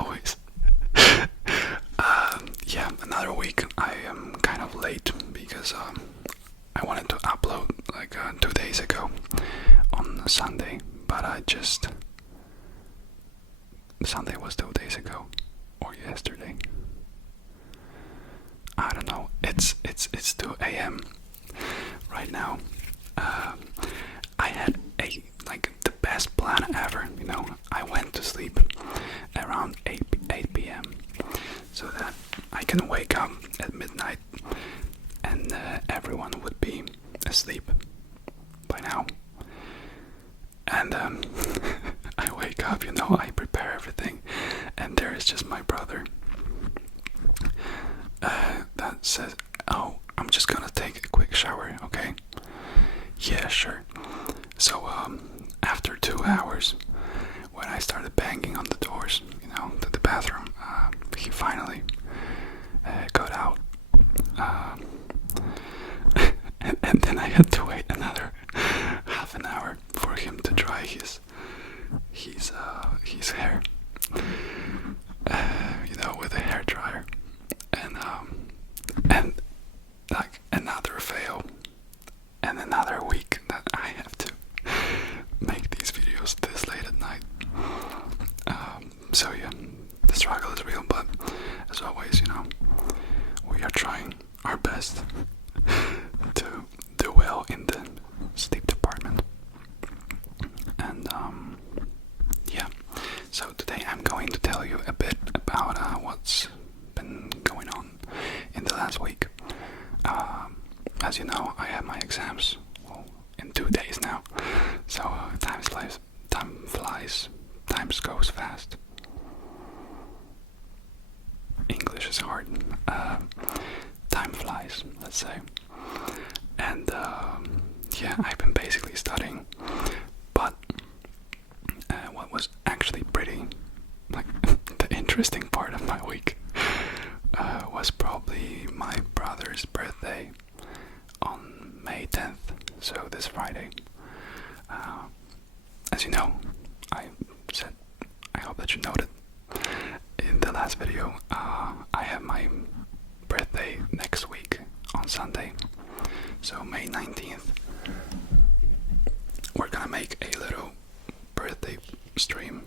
always. Yeah, another week. I am kind of late because I wanted to upload like 2 days ago on Sunday, but Sunday was 2 days ago or yesterday. I don't know. It's 2 a.m. right now. I had the best plan ever. I went to sleep around 8 p.m. so that I can wake up at midnight and everyone would be asleep by now. And I wake up, I prepare everything, and there is just my brother that says, "Oh, I'm just gonna take a quick shower, okay?" Yeah, sure. So after 2 hours, when I started banging on the doors, to the bathroom, he finally got out. And then I had to wait another half an hour for him to dry his hair, with a hair dryer, and like another fail, and another week that I have to make these videos this late at night. So yeah, the struggle is real, but as always, we are trying our best to do well in the sleep department. And yeah, so today I'm going to tell you a bit about what's been going on in the last week. As you know, I have my exams in 2 days now, so time flies, time goes fast. English is hard. Time flies, let's say. And yeah, I've been basically studying, but what was actually pretty, the interesting part of my week was probably my brother's birthday on May 10th, so this Friday. As you know, I hope that you noted in the last video, I have my birthday next week on Sunday, so May 19th. We're gonna make a little birthday stream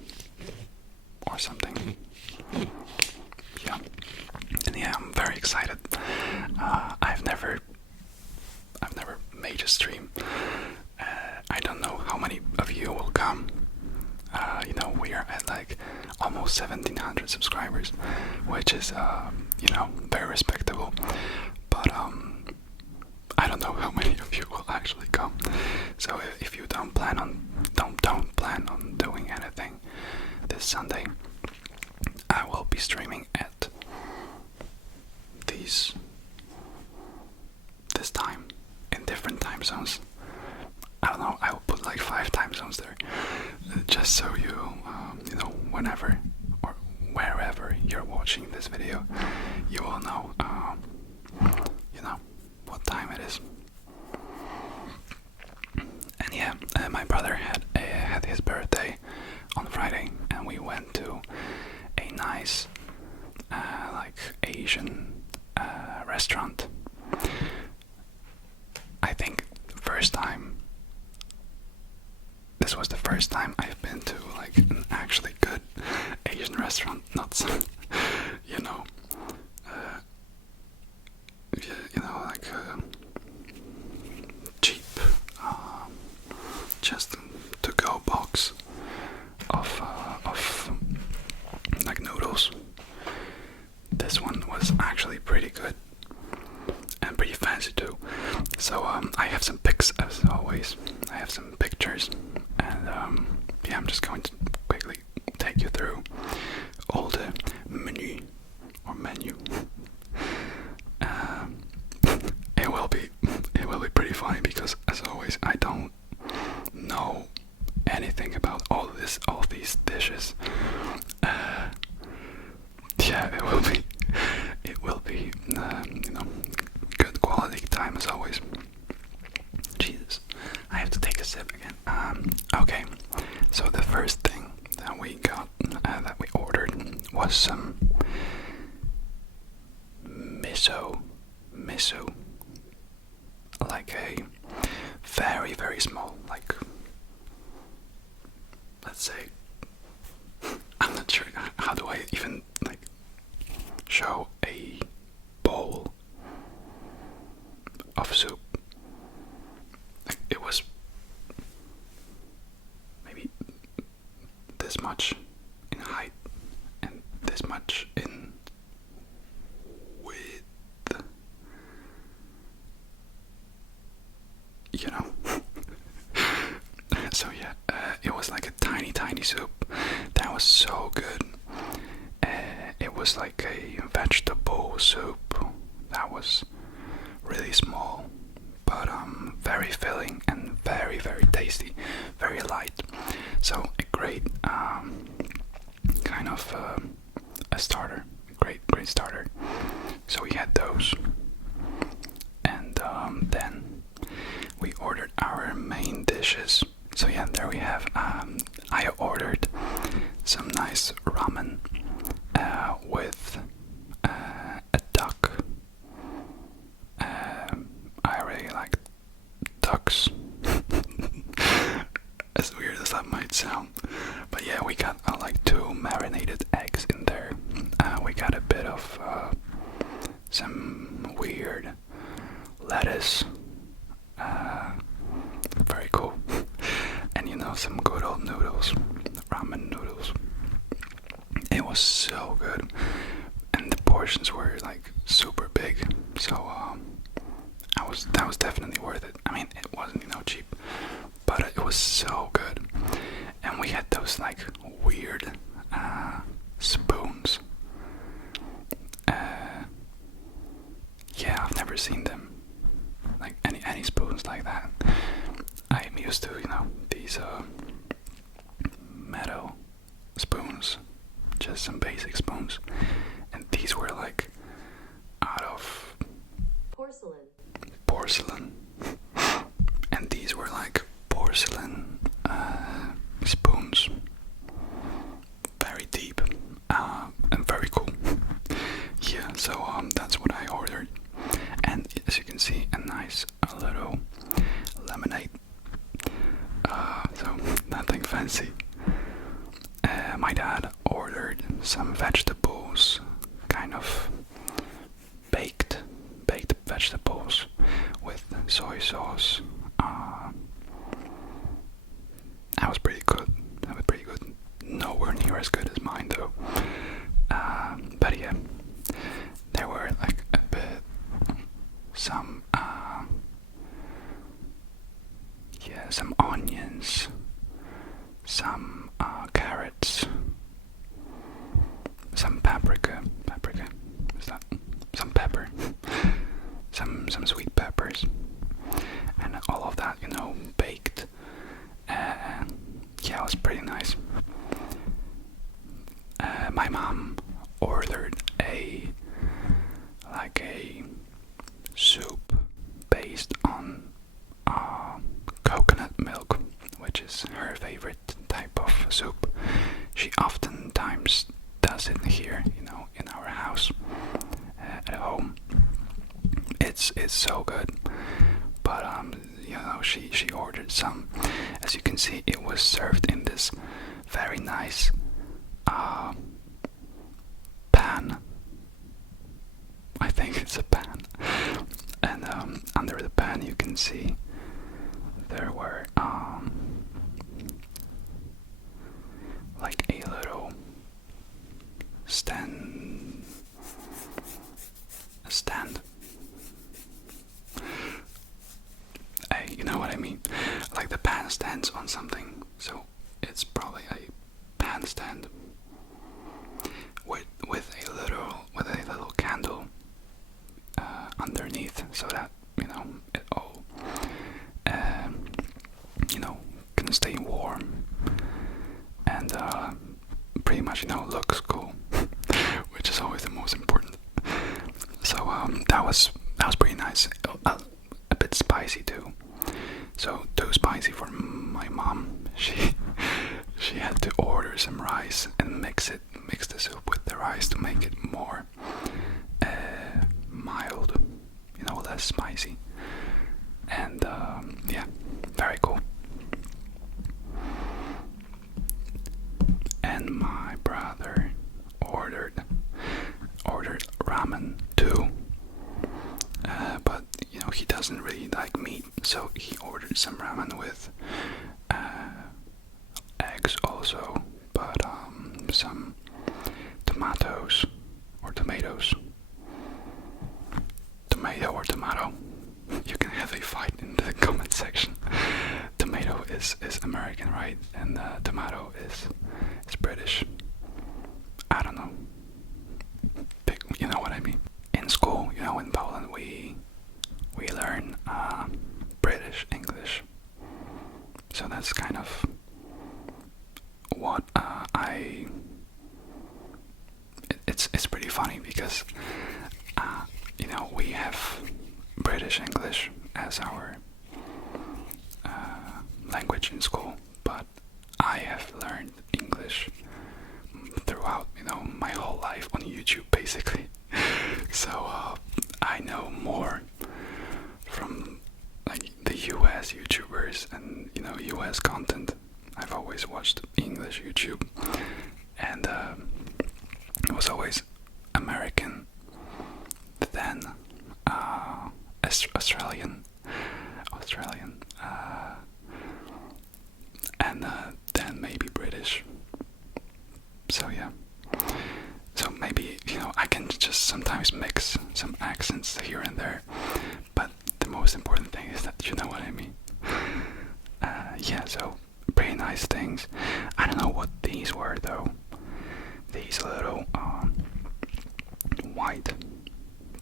or something. Yeah, and yeah, I'm very excited. I've never made a stream. I don't know how many of you will come. We are at almost 1,700 subscribers, which is very respectable. But I don't know how many of you will actually come. So if you don't plan on doing anything this Sunday, I will be streaming at this time in different time zones. I don't know, I will put 5 time zones there, just so you whenever or wherever you're watching this video, you will know what time it is. And yeah, my brother had his birthday on Friday, and we went to a nice Asian restaurant. I think this was the first time I've been to an actually good Asian restaurant, not some cheap just to go box of noodles. This one was actually pretty good and pretty fancy too. So I have some pics, as always. I have some pictures, and yeah, I'm just going to quickly take you through all the menu. It will be pretty funny because, as always, I don't know anything about all these dishes. Yeah, it will be good quality time as always. Jesus, I have to take a sip again. Okay, so the first thing that we ordered was was some miso, like a very, very small, like, let's say, I'm not sure how do I even like show a bowl of soup. Like, it was maybe this much in height and this much in width, you know. So yeah, it was like a tiny soup that was so good. It was like a vegetable soup that was really small, but very filling and very, very tasty, very light. So a great kind of a starter, great starter. So we had those, and then we ordered our main dishes. So yeah, there we have. I ordered some nice ramen with a duck. I really like ducks. As weird as that might sound, but yeah, we got like 2 marinated eggs in there. We got a bit of some weird lettuce. Very cool. And you know, some good old noodles, ramen noodles. It was so good, and the portions were like super big. So that was definitely worth it. I mean, it wasn't, you know, cheap, but it was so good. And we had those like weird spoons. Yeah, I've never seen them, like any spoons like that. I'm used to, you know, these metal spoons, just some basic spoons, and these were like out of porcelain, and these were like porcelain spoons, very deep and very cool. Yeah, so that's what I ordered, and as you can see, a nice little lemonade. So nothing fancy. My dad ordered some vegetables, kind of baked vegetables with soy sauce. That was pretty good. Nowhere near as good as mine though. But yeah, there were like a bit, some onions, some carrots, some paprika, is that some pepper, some sweet peppers, and all of that, you know, baked. Yeah, it was pretty nice. My mom ordered a soup based on coconut milk, which is her favorite type of soup. She oftentimes does it here, you know, in our house at home. It's so good, but you know, she ordered some. As you can see, it was served in this very nice pan. I think it's a pan, and under the pan you can see there were like a little stand. You know what I mean? Like the pan stands on something, so it's probably a pan stand with a little candle underneath, so that, you know, it all you know, can stay warm and pretty much, you know, looks cool, which is always the most important. So that was pretty nice. A bit spicy too. So too spicy for my mom. She had to order some rice and mix the soup with the rice. So he ordered some ramen with eggs also, but some tomatoes or tomatoes. Tomato or tomato? You can have a fight in the comment section. Tomato is American, right? And tomato is British. I don't know. You know what I mean? In school, you know, in Poland, we learn British English. So that's kind of what it's pretty funny because you know, we have British English as our language in school, but I have learned English throughout, you know, my whole life on YouTube, basically. So I know more from like the US YouTubers and, you know, US content. I've always watched English YouTube, and it was always American, then Australian, and then maybe British. So yeah. So maybe, you know, I can just sometimes mix some accents here and there, but the most important thing is that you know what I mean. Yeah, so pretty nice things. I don't know what these were though. These little white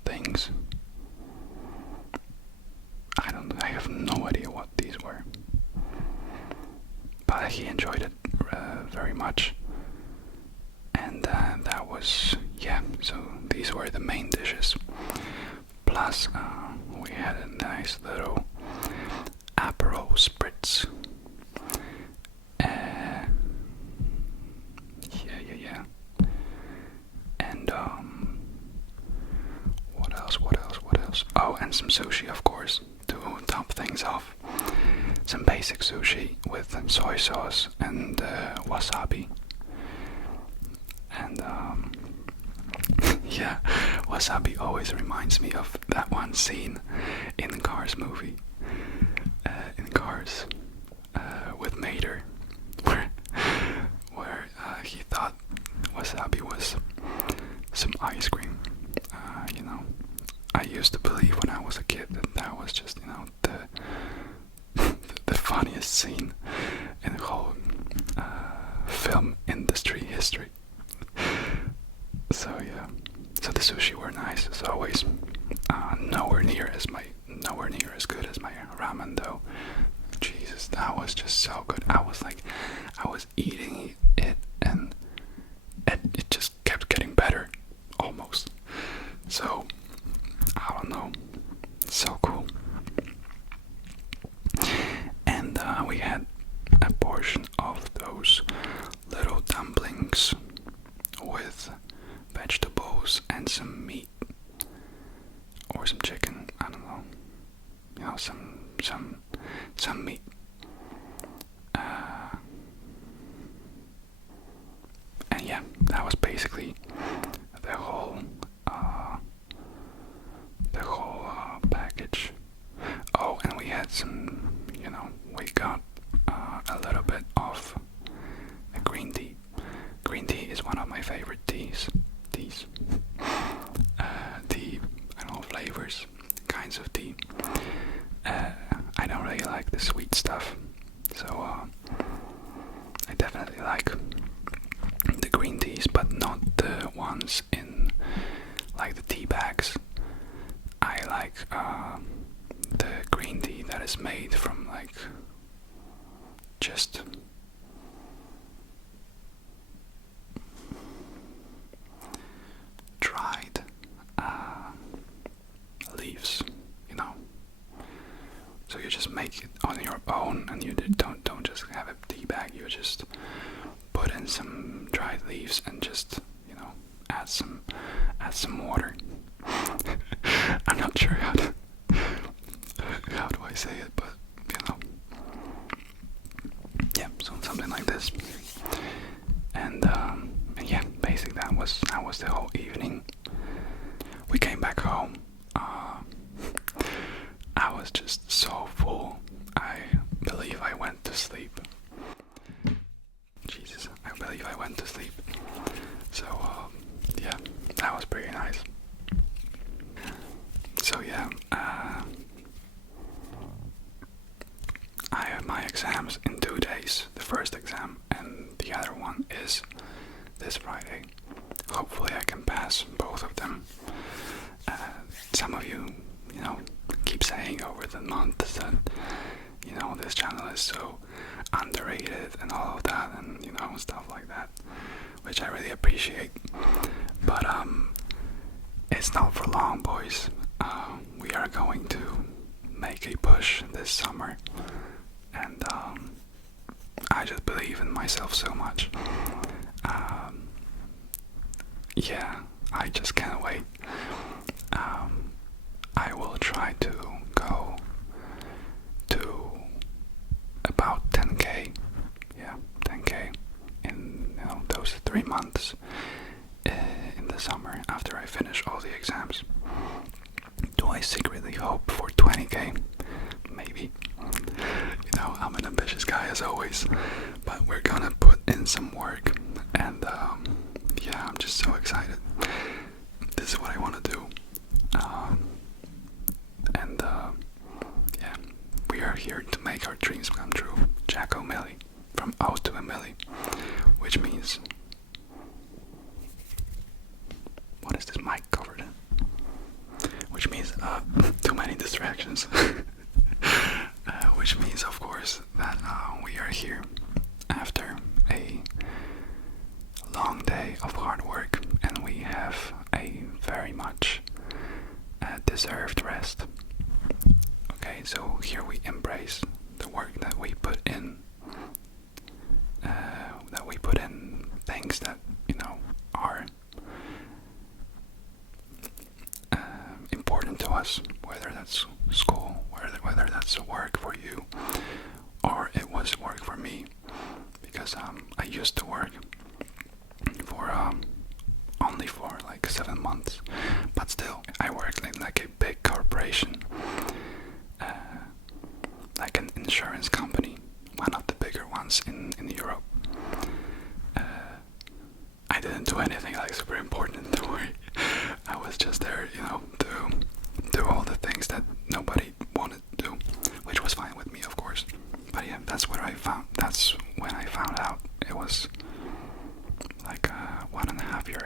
things. I have no idea what these were. But he enjoyed it very much. And that was, yeah, so these were the main dishes. Plus, we had a nice little Aperol Spritz. Yeah. And, what else? Oh, and some sushi, of course, to top things off. Some basic sushi with soy sauce and wasabi. And yeah, wasabi always reminds me of that one scene in the Cars movie. In Cars, with Mater, where he thought wasabi was some ice cream. You know, I used to believe when I was a kid that was just, you know, the funniest scene in the whole film industry history. So yeah, so the sushi were nice as always. Nowhere near as good as my ramen though. Jesus, that was just so good. I was eating it and it just kept getting better, almost. So I don't know, so cool. And we had a portion of those little dumplings with vegetables and some meat or some chicken. I don't know. You know, some meat. And yeah, that was basically the whole package. Oh, and we had some, you know, we got a little bit of a green tea. Green tea is one of my favorite teas. I don't know, flavors, kinds of tea. I don't really like the sweet stuff, so I definitely like the green teas, but not the ones in like the tea bags. I like the green tea that is made from like just dried leaves, you know. So you just make it on your own, and you don't just have a tea bag. You just put in some dried leaves and just, you know, add some water. I'm not sure how do I say it, but you know, yeah, so something like this. And yeah, basically that was the whole evening. We came back home. I was just so full. I believe I went to sleep. Jesus, I believe I went to sleep. So, yeah, that was pretty nice. So, yeah, I have my exams in 2 days. The first exam and the other one is this Friday. Hopefully I can pass both of them. Some of you, keep saying over the months that, this channel is so underrated and all of that, and, stuff like that, which I really appreciate. But, it's not for long, boys. We are going to make a push this summer, and, I just believe in myself so much. Yeah, I just can't wait. I will try to go to about 10k, yeah, 10k in those 3 months in the summer after I finish all the exams. Do I secretly hope for 20k? Maybe. I'm an ambitious guy as always, but we're gonna put in some work, and yeah, I'm just so excited. This is what I want to do. And yeah, we are here to make our dreams come true. Jack O'Malley, from O to Emily, which means, what is this mic covered in? Which means too many distractions. Which means, of course, that we are here after a long day of hard work, and we have a very much deserved rest. Okay, so here we embrace the work that we put in, things that are important to us, whether that's school, whether that's work for you, or it was work for me, because I used to work for only for like 7 months, but still I worked in like a big corporation, like an insurance company, one of the bigger ones in Europe. I didn't do anything like super important, don't worry. I was just there, to do all the things that nobody wanted to do, which was fine with me, of course. But yeah, that's when I found out. It was like 1.5 years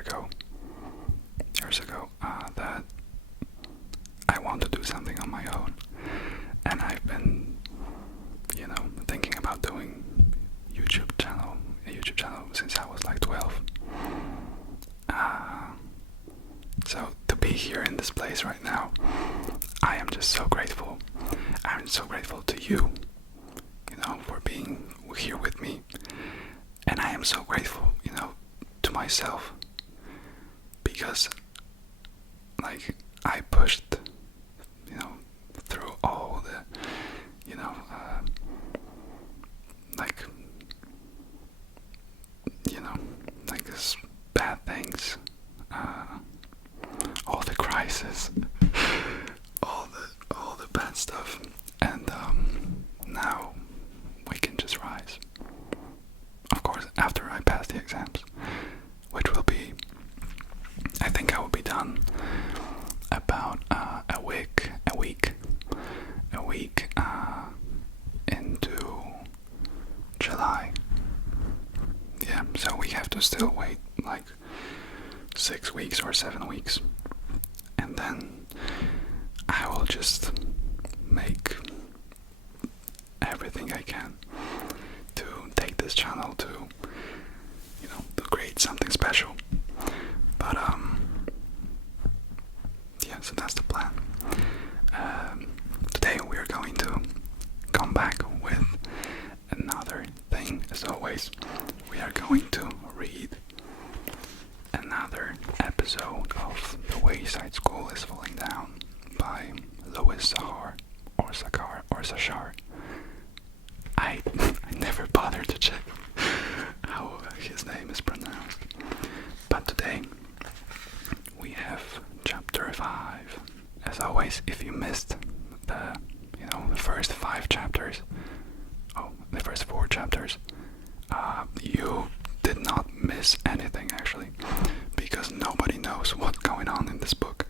ago, that I want to do something on my own, and I've been, thinking about doing a YouTube channel since I was like 12. So to be here in this place right now, I am just so grateful. I'm so grateful to you, for being here with me, and I am so grateful, to myself, because like I pushed, through all the, like this bad things, all the crisis, all the bad stuff, and now we can just rise. Of course, after I pass the exams, which will be, I think I will be done about a week into July. Yeah, so we have to still wait like 6 weeks or 7 weeks, and then I will just make everything I can to take this channel to, to create something special. But yeah, so that's the plan. Today we are going to come back with another thing. As always, we are going to read another episode of The Wayside School is Falling Down by Louis Sachar, or Sachar. I never bothered to check how his name is pronounced. But today we have chapter 5. As always, if you missed the knows what's going on in this book,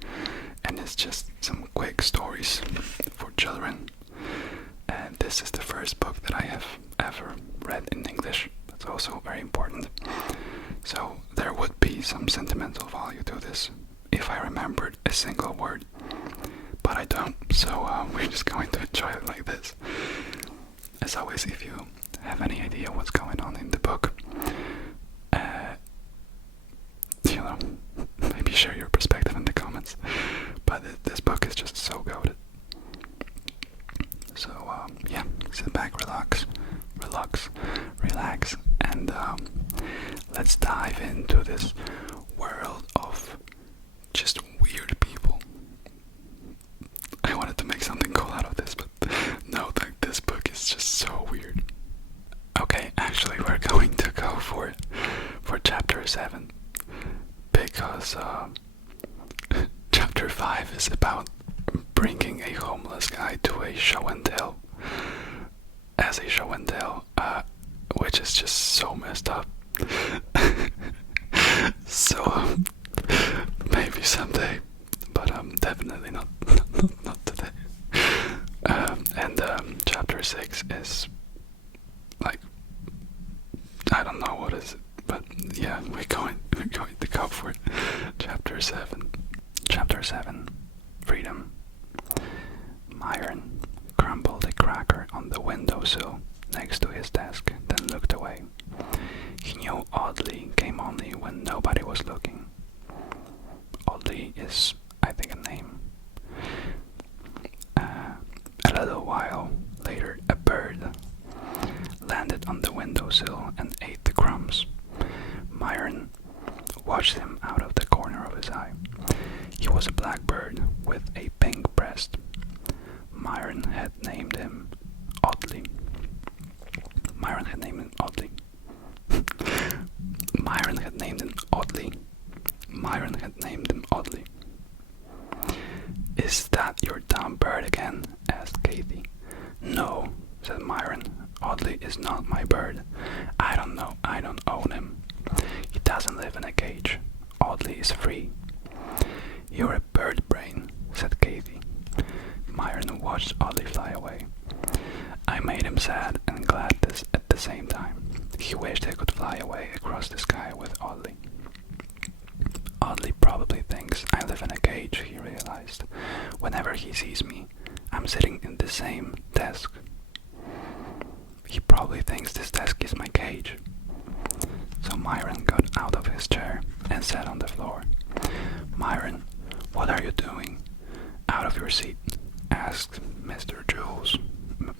and it's just some quick stories for children. And this is the first book that I have ever read in English. That's also very important. So there would be some sentimental value to this if I remembered a single word, but I don't, so we're just going to enjoy it like this. As always, if you have any idea what's going on in the book, you know, maybe share your perspective in the comments. But this book is just so goated. So yeah, sit back, relax, and let's dive into this world of just weird people. I wanted to make something cool out of this, but no, this book is just so weird. Okay, actually we're going to go for chapter 7, because chapter 5 is about bringing a homeless guy to a show and tell, as a show and tell, which is just so messed up. So maybe someday, but definitely not today. And chapter 6 is like, I don't know what is it, but yeah, we're going to go for it. Chapter 7, Freedom. Myon crumbled a cracker on the windowsill next to his desk, then looked away. He knew Oddly came only when nobody was looking. Oddly is, I think, a name. A little while later, a bird landed on the windowsill and ate the crumbs. Myon watched him out of the corner of his eye. He was a black bird with a pink breast. Myon had named him Oddly. Myon had named him Oddly. Myon had named him Oddly. Myon had named him Oddly. Is that your dumb bird again? Asked Kathy. No, said Myon. Oddly is not my bird. I don't know. I don't own him. He doesn't live in a cage. Oddly is free. You're a bird brain, said Kathy. Myon watched Oddly fly away. I made him sad and glad at the same time. He wished he could fly away across the sky with Oddly. Oddly probably thinks I live in a cage, he realized. Whenever he sees me, I'm sitting in the same desk. He probably thinks this desk is my cage. So Myon got out of his chair and sat on the floor. Myon, what are you doing? Out of your seat, asked Mr. Jules.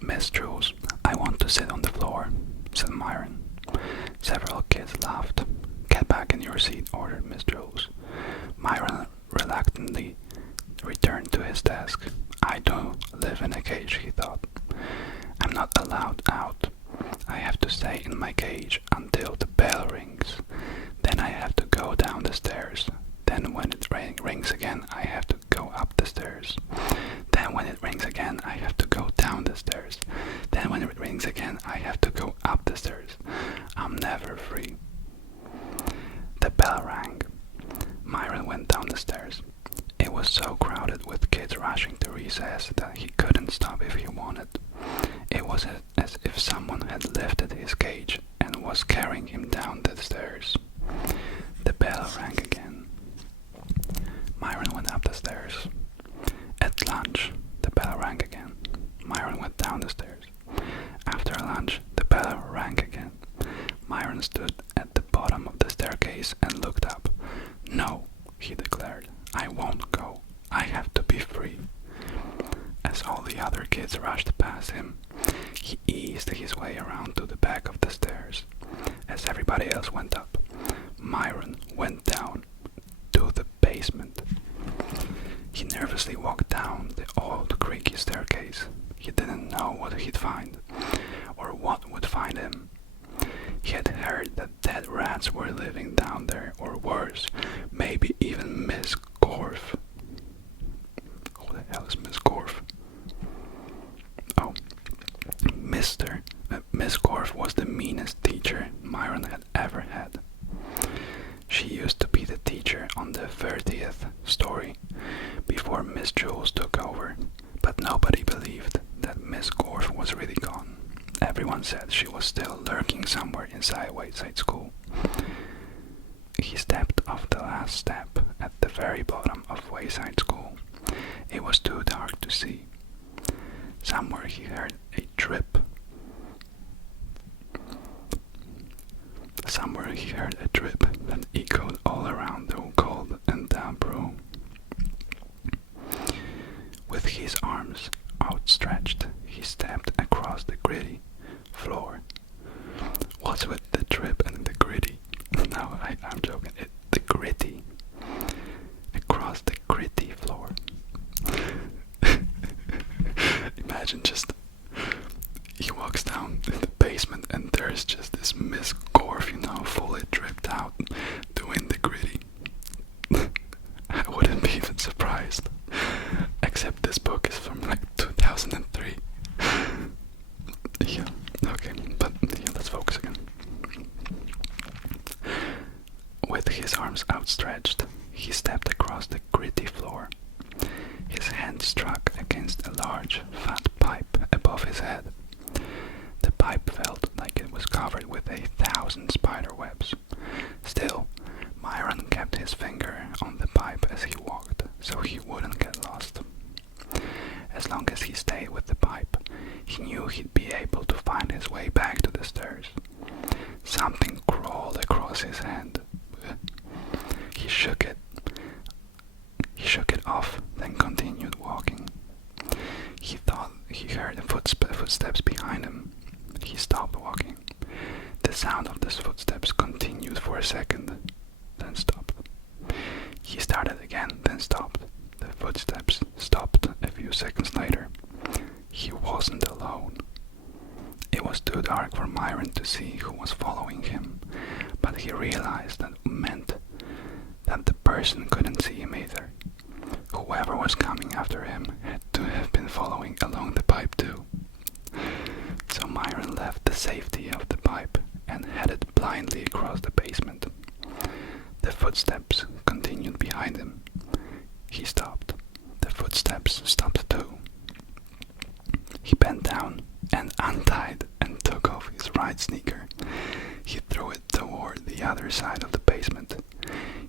Miss Jules, I want to sit on the floor, said Myon. Several kids laughed. Get back in your seat, ordered Miss Jules. Myon reluctantly returned to his desk. I don't live in a cage, he thought. I'm not allowed out. I have to stay in my cage until the bell rings. Then I have to go down the stairs. Then when it rings again, I have to go up the stairs. Then when it rings again, I have to go down the stairs. Then when it rings again, I have to go up the stairs. I'm never free. The bell rang. Myon went down the stairs. It was so crowded with kids rushing to recess that he couldn't stop if he wanted. It was as if someone had lifted his cage and was carrying him down the stairs. The bell rang again. Myon went up the stairs. At lunch, the bell rang again. Myon went down the stairs. After lunch, the bell rang again. Myon stood at the bottom of the staircase and looked up. No, he declared. I won't go. I have to be free. As all the other kids rushed past him, he eased his way around to the back of the stairs. As everybody else went up, Myon went down to the basement. He nervously walked down the old creaky staircase. He didn't know what he'd find, or what would find him. He had heard that dead rats were living down there, or worse, maybe even Miss Gorf. Who the hell is Miss Gorf? Oh, Miss Gorf was the meanest teacher Myon had ever had. She used to be the teacher on the 30th story before Miss Jules took over, but nobody believed that Miss Gorf was really gone. Everyone said she was still lurking somewhere inside Wayside School. He stepped off the last step at the very bottom of Wayside School. It was too dark to see. Somewhere he heard a drip. Somewhere he heard a drip that echoed all around the cold and damp room. With his arms outstretched, he stepped across the gritty floor. What's with the drip and the gritty? No, I'm joking. The gritty. Across the gritty floor. Imagine just he walks down in the basement and there's just this Miss Gorf, fully dripped out, doing the gritty. I wouldn't be even surprised. Except this book is from like 2003. Yeah, okay, but yeah, let's focus again. With his arms outstretched, he stepped across the gritty floor. His hand struck against a large, fat pipe above his head. The pipe felt like it was covered with 1,000 spider webs. Still, Myon kept his finger on the pipe as he walked, so he wouldn't get lost. As long as he stayed with the pipe, he knew he'd be able to find his way back to the stairs. Something crawled across his hand. He shook it. He shook it off, then continued walking. He thought he heard footsteps behind him. He stopped walking. The sound of these footsteps continued for a second, then stopped. He started again, then stopped. The footsteps stopped a few seconds later. He wasn't alone. It was too dark for Myon to see who was following him, but he realized that meant that the person couldn't see him either. Whoever was coming after him had to have been following along the pipe too. So Myon left the safety of the pipe and headed blindly across the basement. The footsteps continued behind him. He stopped. The footsteps stopped too. He bent down and untied and took off his right sneaker. He threw it toward the other side of the basement.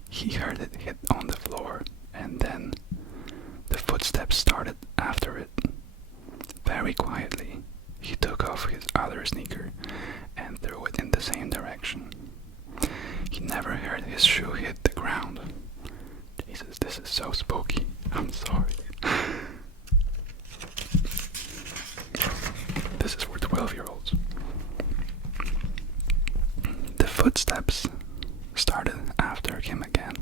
He heard it hit on the floor, and then the footsteps started after it. Very quietly, he took off his other sneaker and threw it in the same direction. He never heard his shoe hit the ground. Jesus, this is so spooky. I'm sorry. This is for 12-year-olds. The footsteps started after him again.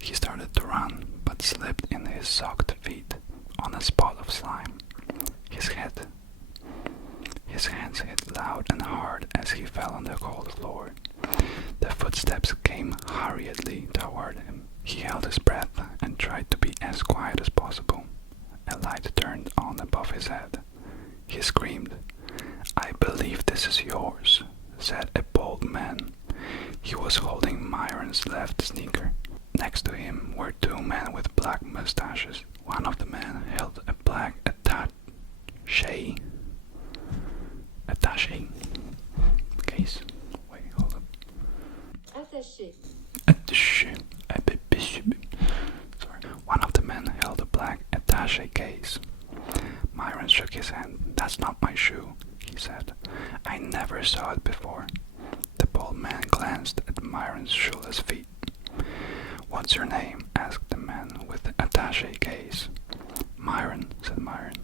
He started to run, but slipped in his socked feet on a spot of slime. His hands hit loud and hard as he fell on the cold floor. The footsteps came hurriedly toward him. He held his breath and tried to be as quiet as possible. A light turned on above his head. He screamed, "I believe this is yours," said a bald man. He was holding Myron's left sneaker. Next to him were two men with black mustaches. One of the men held a black Attache case. Wait, hold up. Attache. Sorry. One of the men held a black Attache case. Myon shook his hand. "That's not my shoe," he said. "I never saw it before." The bald man glanced at Myron's shoeless feet. "What's your name?" asked the man with the Attache case. "Myon," said Myon.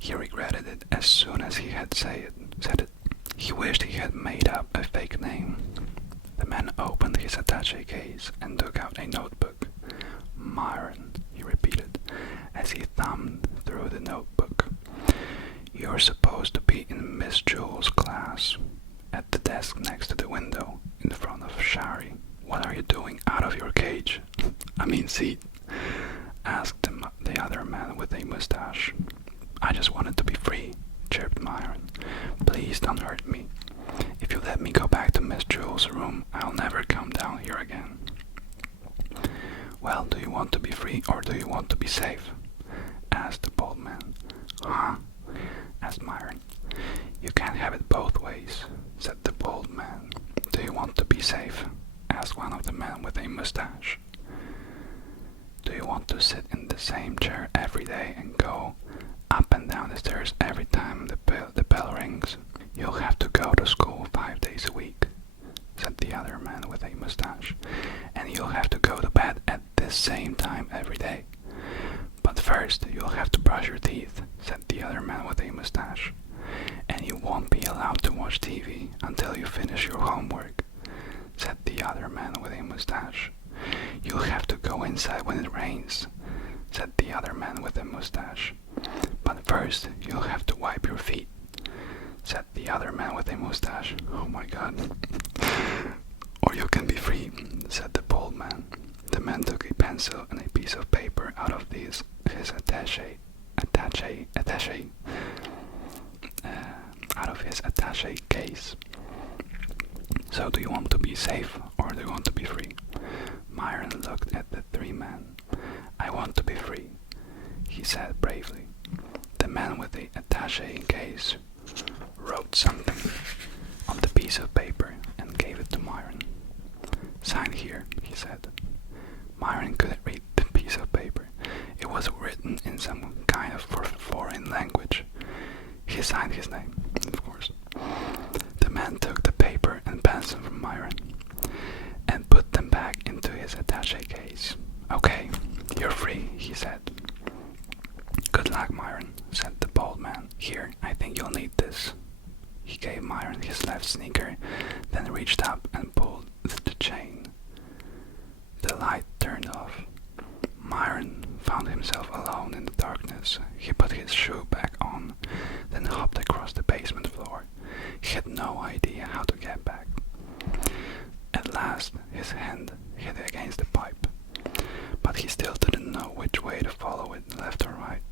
He regretted it as soon as he had said it. He wished he had made up a fake name. The man opened his Attache case and took out a notebook. "Myon," he repeated, as he thumbed through the notebook. "You're supposed to be in Miss Jules' class, at the desk next to the window, in front of Shari. What are you doing out of your cage? Seat," asked the other man with a mustache. "I just wanted to be free," chirped Myon. "Please don't hurt me. If you let me go back to Miss Jules' room, I'll never come down here again." Well, do you want to be free or do you want to be safe? Asked the bald man. Huh? Asked Myon. You can't have it both ways, said the bald man. Do you want to be safe? Asked one of the men with a mustache. Do you want to sit in the same chair every day and go up and down the stairs every time the bell rings? You'll have to go to school 5 days a week, said the other man with a mustache, and you'll have to go to bed at the same time every day. But first, you'll have to brush your teeth, said the other man with a mustache, and you won't be allowed to watch TV until you finish your homework, said the other man with a mustache. You'll have to go inside when it rains, said the other man with a mustache. But first, you'll have to wipe your feet, said the other man with a mustache. Oh my god. Or you can be free, said the bald man. The man took a pencil and a piece of paper out of his attache case. So do you want to be safe or do you want to be free? Myon looked at the three men. I want to be free, he said bravely. The man with the attache case wrote something on the piece of paper and gave it to Myon. Sign here, he said. Myon couldn't read the piece of paper. It was written in some kind of foreign language. He signed his name, of course. The man took the paper and pencil from Myon and put them back into his attache case. Okay, you're free, he said. Good luck, Myon, said the bald man. Here, I think you'll need this. He gave Myon his left sneaker, then reached up and pulled the chain. The light turned off. Myon found himself alone in the darkness. He put his shoe back on, then hopped across the basement floor. He had no idea how to get back. At last, his hand hit against the pipe, but he still didn't know which way to follow it, left or right.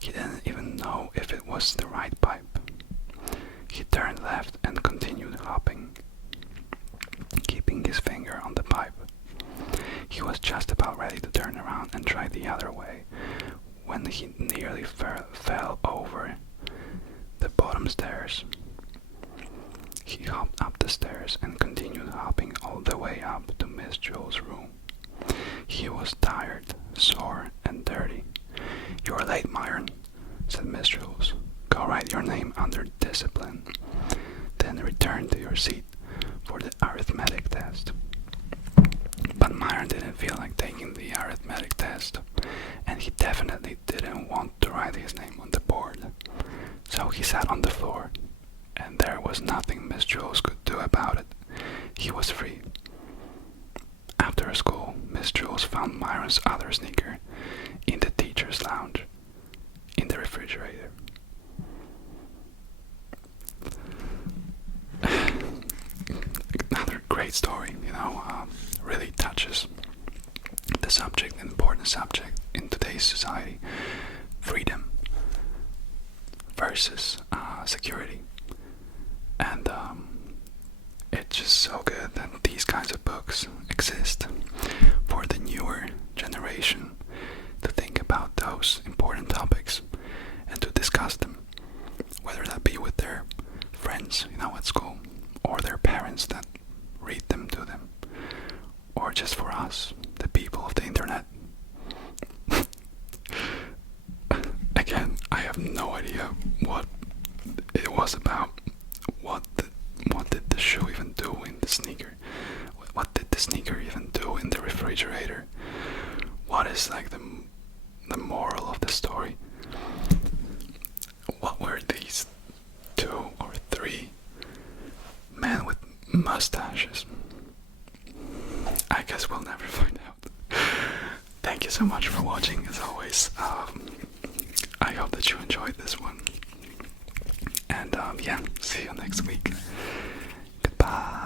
He didn't even know if it was the right pipe. He turned left and continued hopping, keeping his finger on the pipe. He was just about ready to turn around and try the other way when he nearly fell over the bottom stairs. He hopped up the stairs and continued hopping all the way up to Miss Jules' room. He was tired, sore, and dirty. You're late, Myon, said Miss Jules. Go write your name under discipline. Then return to your seat for the arithmetic test. But Myon didn't feel like taking the arithmetic test, and he definitely didn't want to write his name on the board. So he sat on the floor, and there was nothing Miss Jules could do about it. He was free. After school, Miss Jules found Myron's other sneaker in the teacher's lounge, in the refrigerator. Another great story, really touches the subject, an important subject in today's society. Freedom versus security. And it's just so good that these kinds of books exist for the newer generation to think about those important topics and to discuss them, whether that be with their friends, at school, or their parents that read them to them, or just for us, the people of the internet. Again, I have no idea what it was about. What did the shoe even do in the sneaker? What did the sneaker even do in the refrigerator? What is like the moral of the story? What were these 2 or 3 men with mustaches? I guess we'll never find out. Thank you so much for watching, as always. I hope that you enjoyed this one. And yeah, see you next week. Goodbye.